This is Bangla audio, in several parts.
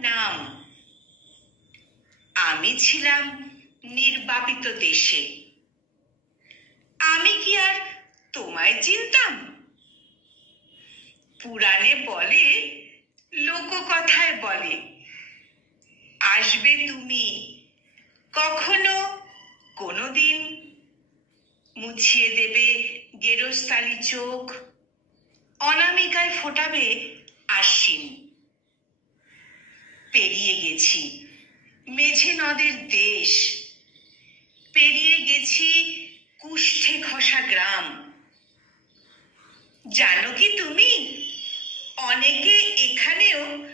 নাম। আমি ছিলাম নির্বাপিত দেশে। আমি কি আর তোমায় চিনতাম? পুরাণে বলে, লোককথায় বলে, আসবে তুমি কখনো কোনোদিন, মুছিয়ে দেবে গেরস্তালি চোখ, অনামিকায় ফোটাবে আশ্বিন। পেরিয়ে গেছি মেঝে নদের দেশ, পেরিয়ে গেছি কুষ্ঠে ঘষা গ্রাম। জানো কি তুমি, অনেকে এখানেও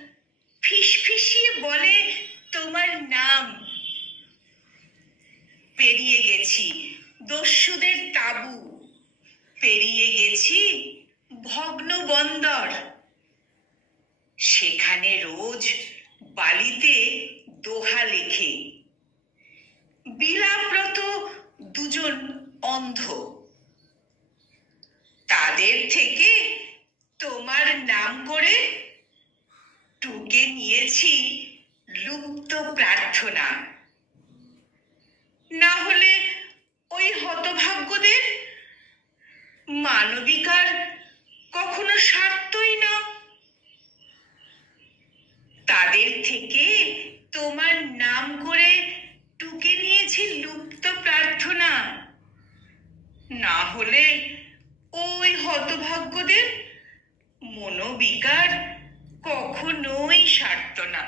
ফিসফিসিয়ে বলে তোমার নাম। পেরিয়ে গেছি দস্যুদের তাবু, পেরিয়ে গেছি ভগ্ন বন্দর। সেখানে রোজ বালিতে দোহা লেখে বিলাপরত দুজন অন্ধ। তাদের থেকে তোমার নাম করে টুকে নিয়েছি লুপ্ত প্রার্থনা। না হলে ওই হতভাগ্যদের মানবিকার কখনো স্বার্থই না। তাদের থেকে তোমার নাম করে টুকে নিয়েছি লুপ্ত প্রার্থনা। না হলে ওই হতভাগ্যদের মনোবিকার কখনোই স্বার্থ না।